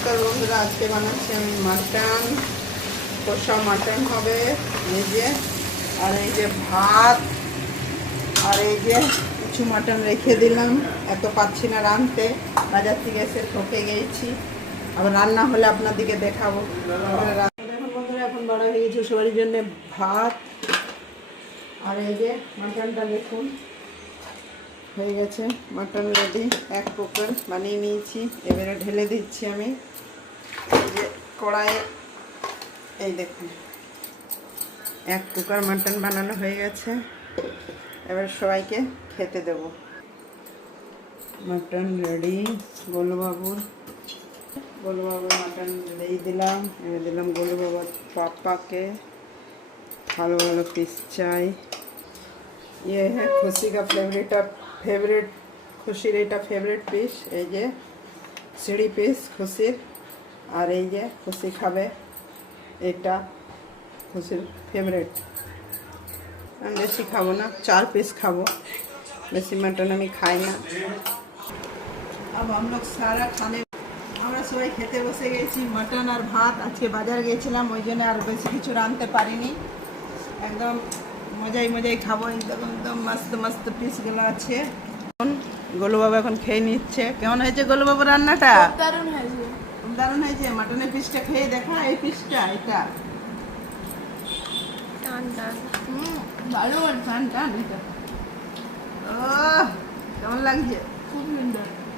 নমস্কার বন্ধুরা, আজকে বানাচ্ছি আমি মাটন কষা। মাটন হবে এই যে, আর এই যে ভাত, আর এই যে কিছু মাটন রেখে দিলাম। এত পাচ্ছি না রাঁধতে, বাজার থেকে এসে ঠকে গিয়েছি। আবার রান্না হলে আপনাদেরকে দেখাবো। দেখুন বন্ধুরা, এখন বড় হয়ে গেছে সবার জন্য ভাত, আর এই যে মাটনটা দেখুন হয়ে গেছে। মাটন রেডি, এক কুকার বানিয়ে নিয়েছি। এবারে ঢেলে দিচ্ছি আমি এই যে কড়াইয়ে। এই দেখুন, এক কুকার মাটন বানানো হয়ে গেছে। এবার সবাইকে খেতে দেব। মাটন রেডি, গোলুবাবুর মাটন রেডি দিলাম। এবার দিলাম গোলুবাবুর পাপাকে। ভালো ভালো পিস চাই। ये है खुशी का फेवरेट खुशिर এটা ফেভারিট পিস। এই যে সিঁড়ি পিস খুশির, আর এই যে খুশি খাবে এটা খুশির ফেভারিট। আমি বেশি খাবো না, 4 পিস খাবো, বেশি মাটন আমি খাই না। अब हम लोग सारा खाने আমরা সবাই খেতে বসে গেছি। মাটন আর ভাত, আজকে বাজার গিয়েছিলাম ওই জন্য আর বেশি কিছু রাঁধতে পারিনি। একদম মজাই খাবো। একদম মস্ত মস্ত পিসগুলো আছে। গোলুবাবু এখন খেয়ে নিচ্ছে। কেমন হয়েছে গোলুবাবু রান্নাটা? দারুণ হয়েছে। মাটনের পিসটা খেয়ে দেখা, এই পিসটা এটা টান টান। ও কেমন লাগছে? খুব সুন্দর।